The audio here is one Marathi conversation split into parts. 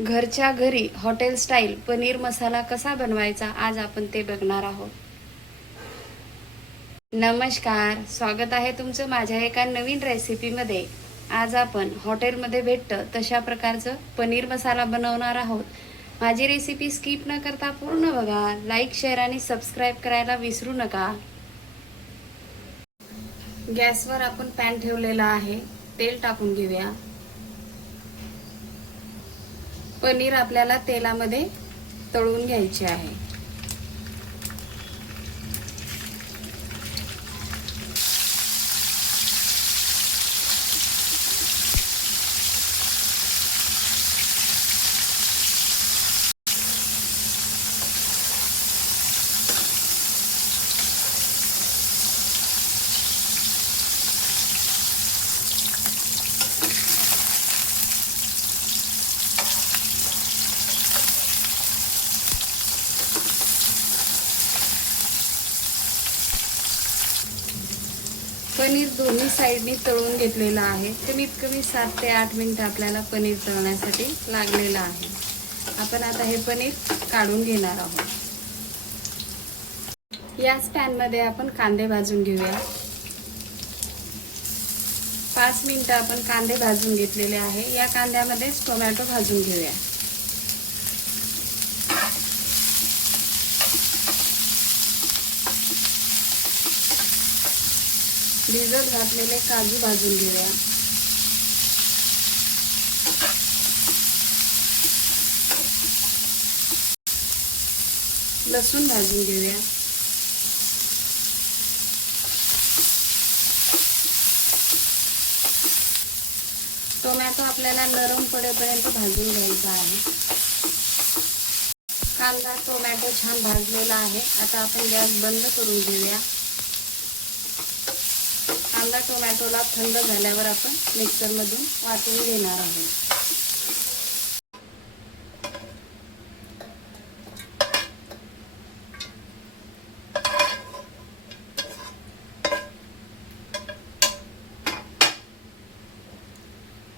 घरच्या घरी हॉटेल स्टाईल पनीर मसाला कसा बनवायचा आज आपण ते बघणार आहोत. नमस्कार, स्वागत आहे तुमचं माझ्या एका नवीन रेसिपीमध्ये. आज आपण हॉटेलमध्ये भेटतं तशा प्रकारचं पनीर मसाला बनवणार आहोत. माझी रेसिपी स्किप न करता पूर्ण बघा. लाईक, शेअर आणि सबस्क्राईब करायला विसरू नका. गॅसवर आपण पॅन ठेवलेला आहे. तेल टाकून घेऊया. पनीर आपल्याला तेलामध्ये तळून घ्यायचे आहे. पनीर दोन्ही साईडनी तळून घेतलेलं आहे. कमीत कमी 7 ते 8 मिनिटं आपल्याला पनीर तळण्यासाठी लागलेलं आहे. आपण आता हे पनीर काढून घेणार आहोत. याच पॅनमध्ये आपण कांदे भाजून घेऊया. 5 मिनिटं आपण कांदे भाजून घेतलेले आहे. या कांद्यामध्येच टोमॅटो भाजून घेऊया. भिजत घातलेले काजू भाजून घेऊया. लसूण भाजून घेऊया. टोमॅटो आपल्याला नरम पडेपर्यंत भाजून घ्यायचा आहे. कांदा टोमॅटो छान भाजलेला आहे. आता आपण गॅस बंद करून घेऊया. कांदा टोमॅटोला थंड झाल्यावर आपण मिक्सरमधून वाटून घेणार आहोत.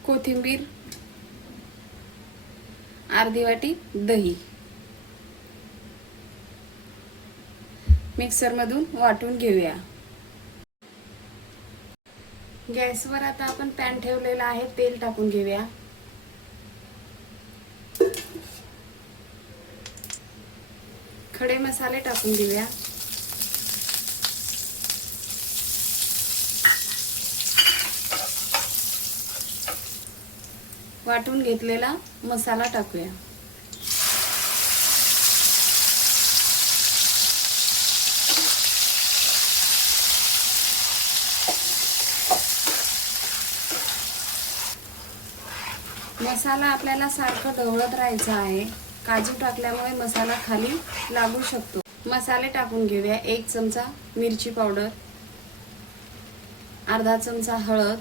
कोथिंबीर, अर्धी वाटी दही मिक्सरमधून वाटून घेऊया. गॅसवर आता आपण पॅन ठेवलेला आहे. तेल टाकून घेऊया. खडे मसाले टाकून घेऊया. वाटून घेतलेला मसाला टाकूया. मसाला आपल्याला सारखं ढवळत राहायचं आहे. काजू टाकल्यामुळे मसाला खाली लागू शकतो. मसाले टाकून घेऊया. 1 चमचा मिरची पावडर, अर्धा चमचा हळद,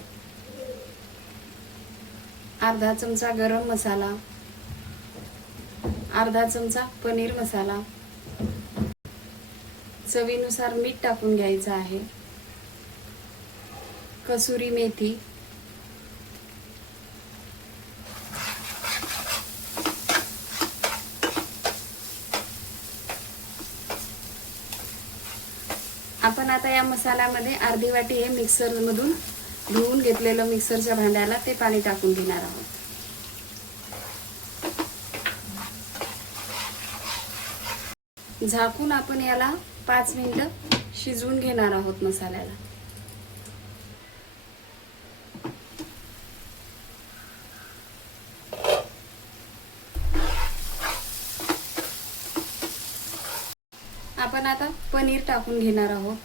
अर्धा चमचा गरम मसाला, अर्धा चमचा पनीर मसाला, चवीनुसार मीठ टाकून घ्यायचं आहे. कसुरी मेथी, आपण आता या मसाल्यामध्ये अर्धी वाटी हे मिक्सर मधून धुवून घेतलेलं मिक्सरच्या भांड्याला ते पाणी टाकून घेणार आहोत. झाकून आपण याला 5 मिनिटं शिजवून घेणार आहोत मसाल्याला. आपण आता पनीर टाकून घेणार आहोत.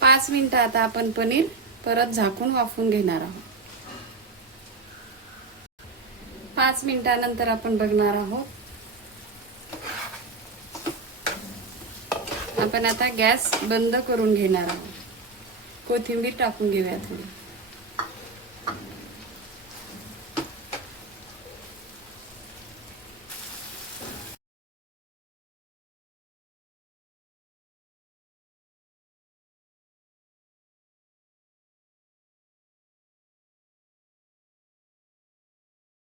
पाच मिनिटं आता आपण पनीर परत झाकून वाफवून घेणार आहोत. 5 मिनिटांनंतर आपण बघणार आहोत. आपण आता गॅस बंद करून घेणार आहोत. कोथिंबीर टाकून घेऊया थोडी.